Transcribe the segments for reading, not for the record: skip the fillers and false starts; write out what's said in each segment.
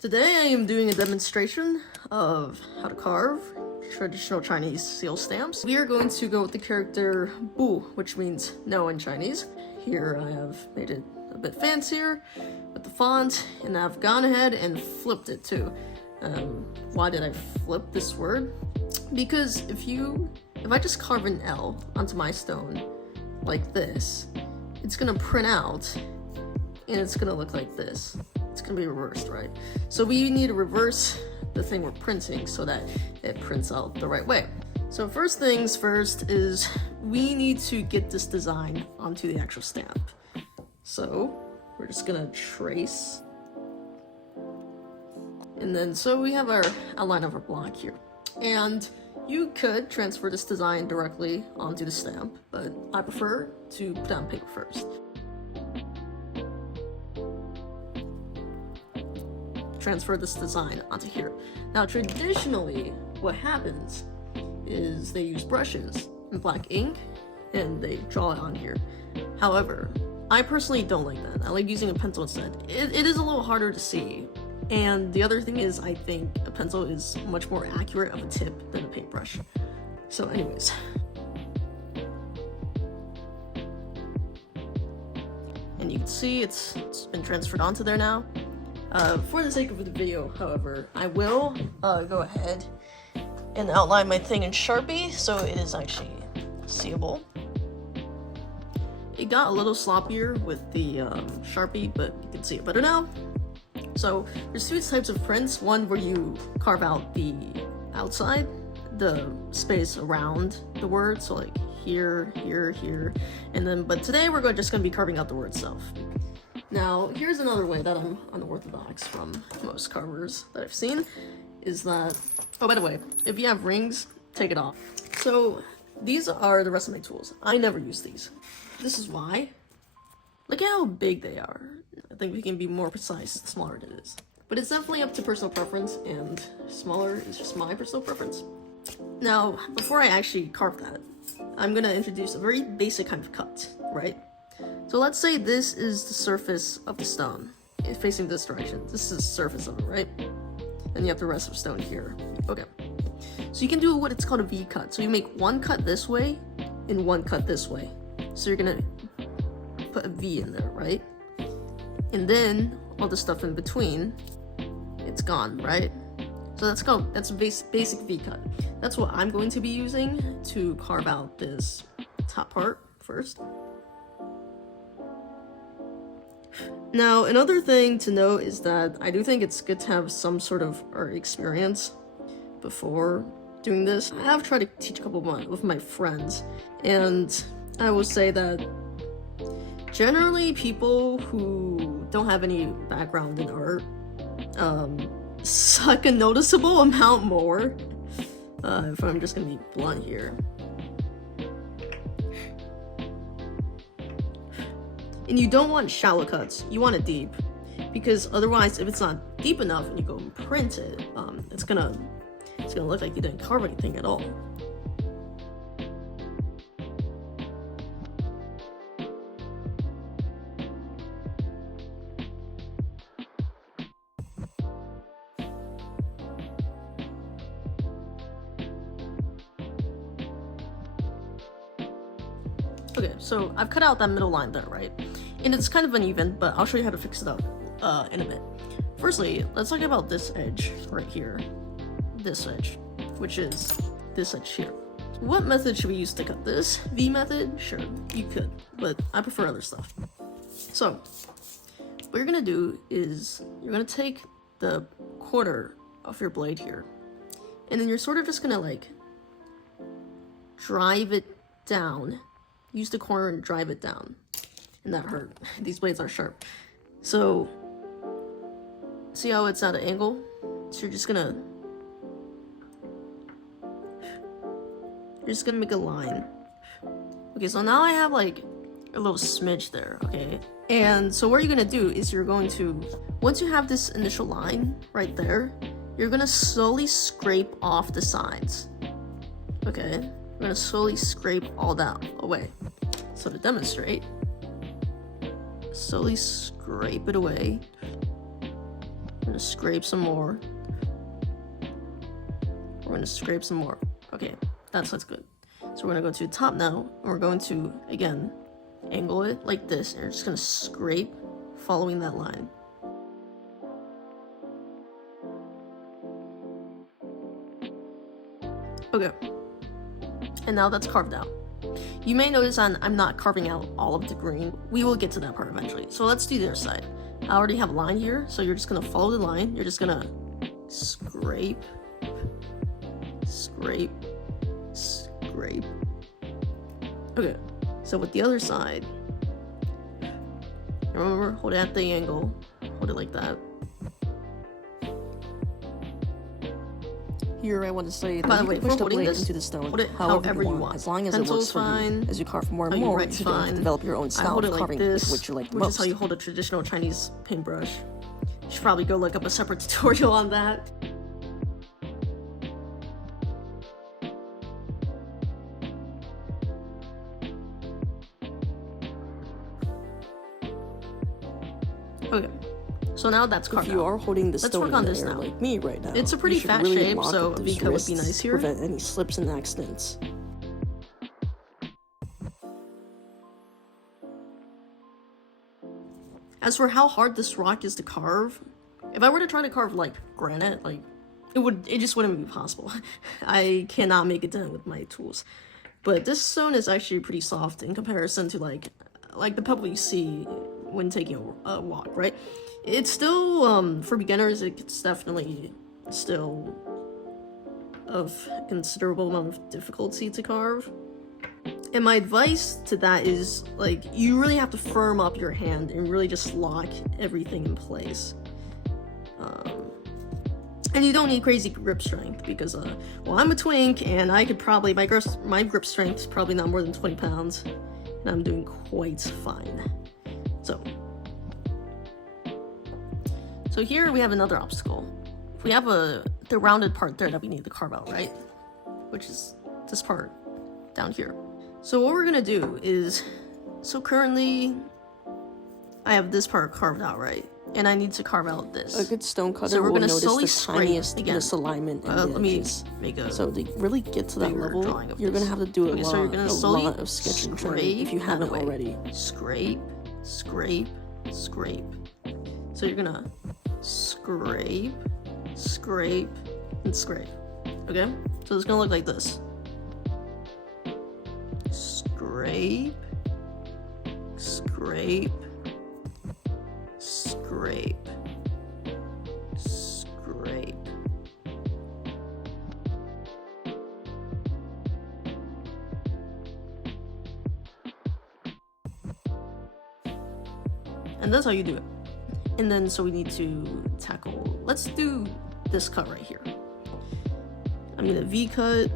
Today I am doing a demonstration of how to carve traditional Chinese seal stamps. We are going to go with the character Bu, which means no in Chinese. Here I have made it a bit fancier with the font, and I've gone ahead and flipped it too. Why did I flip this word? Because if I just carve an L onto my stone like this, it's gonna print out and it's gonna look like this. It's gonna be reversed, right? So we need to reverse the thing we're printing so that it prints out the right way. So first things first is we need to get this design onto the actual stamp. So we're just gonna trace. And then so we have our outline of our block here. And you could transfer this design directly onto the stamp, but I prefer to put it on paper first. Transfer this design onto here. Now traditionally what happens is they use brushes and black ink and they draw it on here. However, I personally don't like that. I like using a pencil instead. It is a little harder to see, and the other thing is I think a pencil is much more accurate of a tip than a paintbrush. So anyways, and you can see it's been transferred onto there now. For the sake of the video, however, I will go ahead and outline my thing in Sharpie so it is actually seeable. It got a little sloppier with the Sharpie, but you can see it better now. So there's two types of prints. One where you carve out the outside, the space around the word, so like here, here, here, and then, but today we're just gonna be carving out the word itself. Now, here's another way that I'm unorthodox from most carvers that I've seen, is that, oh, by the way, if you have rings, take it off. So, these are the rest of my tools. I never use these. This is why. Look at how big they are. I think we can be more precise the smaller it is. But it's definitely up to personal preference, and smaller is just my personal preference. Now, before I actually carve that, I'm gonna introduce a very basic kind of cut, right? So let's say this is the surface of the stone. It's facing this direction. This is the surface of it, right? And you have the rest of the stone here. Okay. So you can do what it's called a V cut. So you make one cut this way and one cut this way. So you're gonna put a V in there, right? And then all the stuff in between, it's gone, right? So that's a basic V cut. That's what I'm going to be using to carve out this top part first. Now, another thing to note is that I do think it's good to have some sort of art experience before doing this. I have tried to teach a couple of my friends, and I will say that generally people who don't have any background in art suck a noticeable amount more, if I'm just gonna be blunt here. And you don't want shallow cuts, you want it deep. Because otherwise, if it's not deep enough and you go and print it, it's gonna look like you didn't carve anything at all. Okay, so I've cut out that middle line there, right? And it's kind of uneven, but I'll show you how to fix it up in a bit. Firstly, let's talk about this edge right here. This edge, which is this edge here. What method should we use to cut this? V method? Sure, you could, but I prefer other stuff. So, what you're gonna do is you're gonna take the quarter of your blade here, and then you're sort of just gonna like drive it down. Use the corner and drive it down. And that hurt. These blades are sharp. So, see how it's at an angle? So you're just gonna make a line. Okay, so now I have like a little smidge there, okay? And so what you're gonna do is you're going to, once you have this initial line right there, you're gonna slowly scrape off the sides. Okay? We're gonna slowly scrape all that away. So to demonstrate, slowly scrape it away. gonna scrape some more. We're gonna scrape some more. Okay, that's good. So we're gonna go to the top now, and we're going to, again, angle it like this, and we're just gonna scrape following that line. Okay, and now that's carved out. You may notice I'm not carving out all of the green. We will get to that part eventually. So let's do the other side. I already have a line here, so you're just gonna follow the line. You're just gonna scrape, scrape, scrape. Okay, so with the other side, remember, hold it at the angle, hold it like that. Here, I want to say By that the way, you can push the holding blade this, into the stone hold it however you want. as long as it Pencil's works for fine. you. As you carve more and How you more, write's you can fine. develop your own I style hold of it like carving, this, which you like which most. is how you hold a traditional Chinese paintbrush. You should probably go look up a separate tutorial on that. Okay, so now that's carved If you out. are holding the Let's stone work in on the this air now. like me right now, It's a pretty you should fat really shape, lock so up a those V-cut would be wrists nice to here. prevent any slips and accidents. As for how hard this rock is to carve, if I were to try to carve like granite, like it just wouldn't be possible. I cannot make it done with my tools. But this stone is actually pretty soft in comparison to like the pebble you see when taking a walk, right? It's still for beginners, it's definitely still of considerable amount of difficulty to carve. And my advice to that is, like, you really have to firm up your hand and really just lock everything in place. And you don't need crazy grip strength because, well, I'm a twink and I could probably, my grip strength is probably not more than 20 pounds. And I'm doing quite fine. So here we have another obstacle. We have the rounded part there that we need to carve out, right? Which is this part down here. So what we're gonna do is, so currently I have this part carved out, right? And I need to carve out this. A good stone cutter So we're will gonna notice slowly the tiniest scrape again. misalignment in the Let me edges. make a So to really get to that bigger level, drawing of you're this. gonna have to do Okay, so you're gonna slowly lot of sketching training if you scrape haven't that way. already. Scrape, scrape, scrape. So you're gonna scrape, scrape, and scrape. Okay? So it's gonna look like this. Scrape, scrape, scrape, scrape. And that's how you do it. And then, so we need to tackle, let's do this cut right here. I'm gonna V-cut.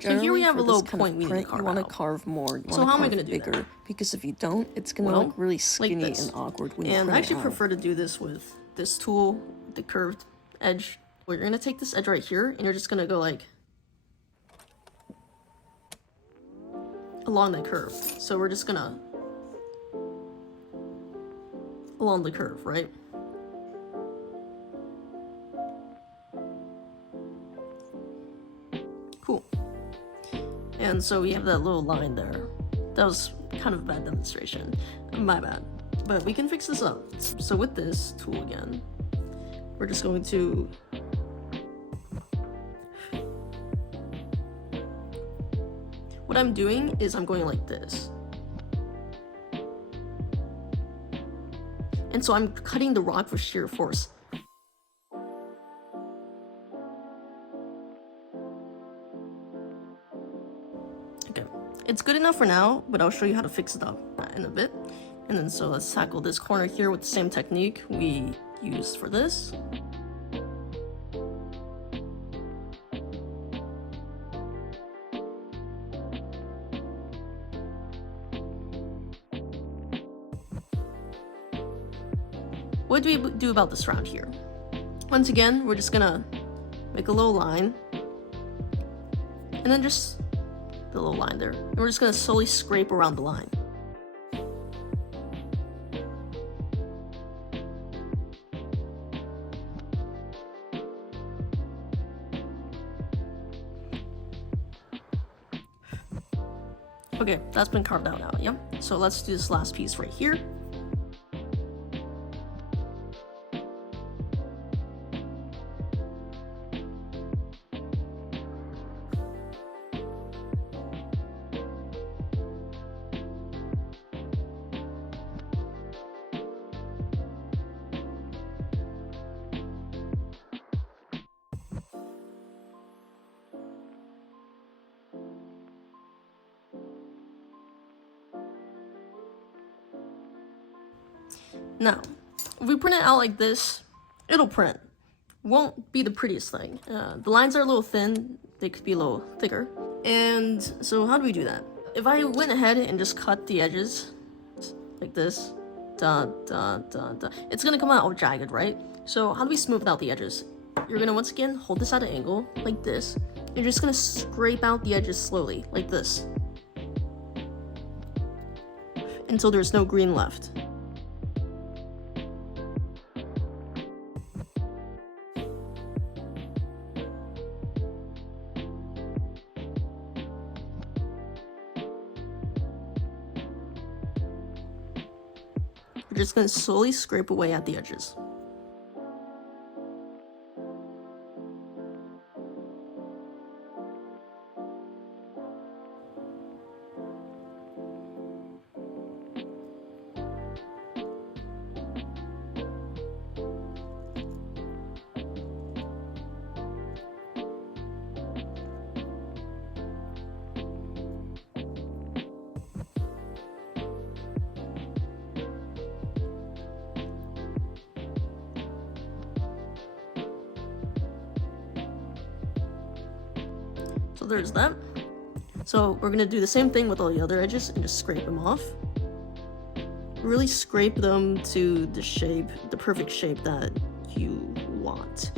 So here we have a little point we need to carve You want to out. carve more. You So want how to am I carve gonna do bigger, that? because if you don't, it's gonna Well, look really like skinny this. and awkward when you And print I it actually out. prefer to do this with this tool, the curved edge. Well, you're gonna take this edge right here, and you're just gonna go like along the curve. So we're just gonna along the curve, right? Cool. And so we have that little line there. That was kind of a bad demonstration. My bad. But we can fix this up. So with this tool again, we're just going to what I'm doing is I'm going like this. And so I'm cutting the rock with sheer force. Okay, it's good enough for now, but I'll show you how to fix it up in a bit. And then so let's tackle this corner here with the same technique we used for this. what do we do about this round here? Once again, we're just gonna make a little line, and then just the little line there, and we're just gonna slowly scrape around the line. Okay, that's been carved out now, yeah? So let's do this last piece right here. Now, if we print it out like this, it'll print. Won't be the prettiest thing. The lines are a little thin, they could be a little thicker. And so how do we do that? If I went ahead and just cut the edges like this, it's gonna come out all jagged, right? So how do we smooth out the edges? You're gonna once again hold this at an angle like this. You're just gonna scrape out the edges slowly, like this, until there's no green left. We're just going to slowly scrape away at the edges. So there's that. So we're gonna do the same thing with all the other edges and just scrape them off. Really scrape them to the shape, the perfect shape that you want.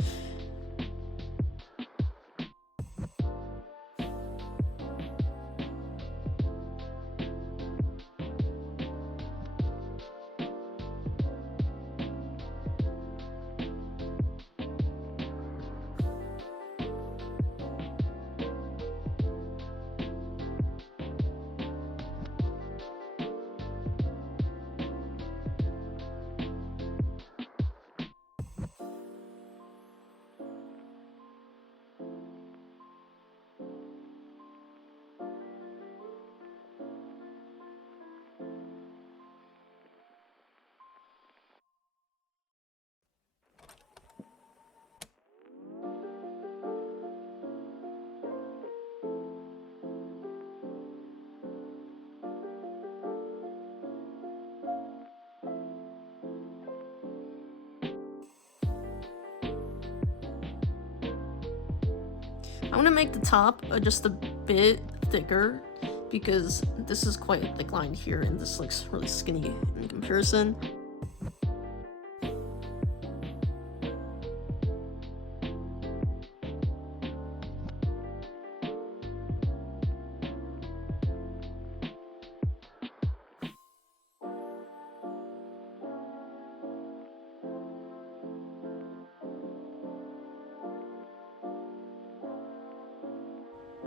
I'm gonna make the top just a bit thicker because this is quite a thick line here and this looks really skinny in comparison.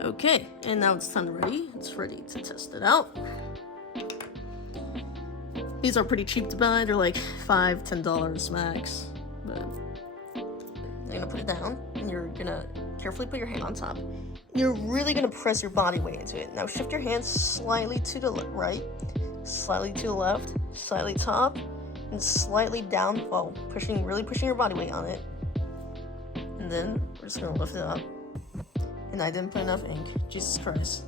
Okay, and now it's done ready. It's ready to test it out. These are pretty cheap to buy. They're like $5–10 max. But you're gonna put it down, and you're gonna carefully put your hand on top. You're really gonna press your body weight into it. Now shift your hands slightly to the right, slightly to the left, slightly top, and slightly down while really pushing your body weight on it. And then we're just gonna lift it up. And I didn't put enough ink. Jesus Christ.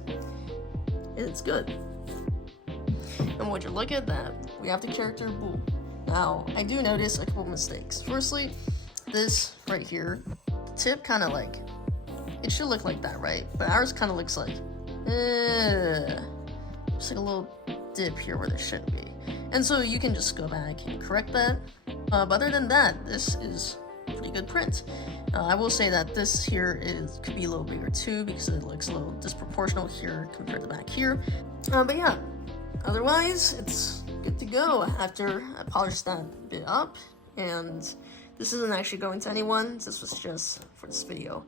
It's good. And would you look at that? We have the character Boo. Now, I do notice a couple mistakes. Firstly, this right here, the tip kind of like, it should look like that, right? But ours kind of looks like, just like a little dip here where there shouldn't be. And so you can just go back and correct that. But other than that, this is pretty good print. I will say that this here could be a little bigger too because it looks a little disproportional here compared to back here. But yeah, otherwise it's good to go after I polished that bit up. And this isn't actually going to anyone, this was just for this video.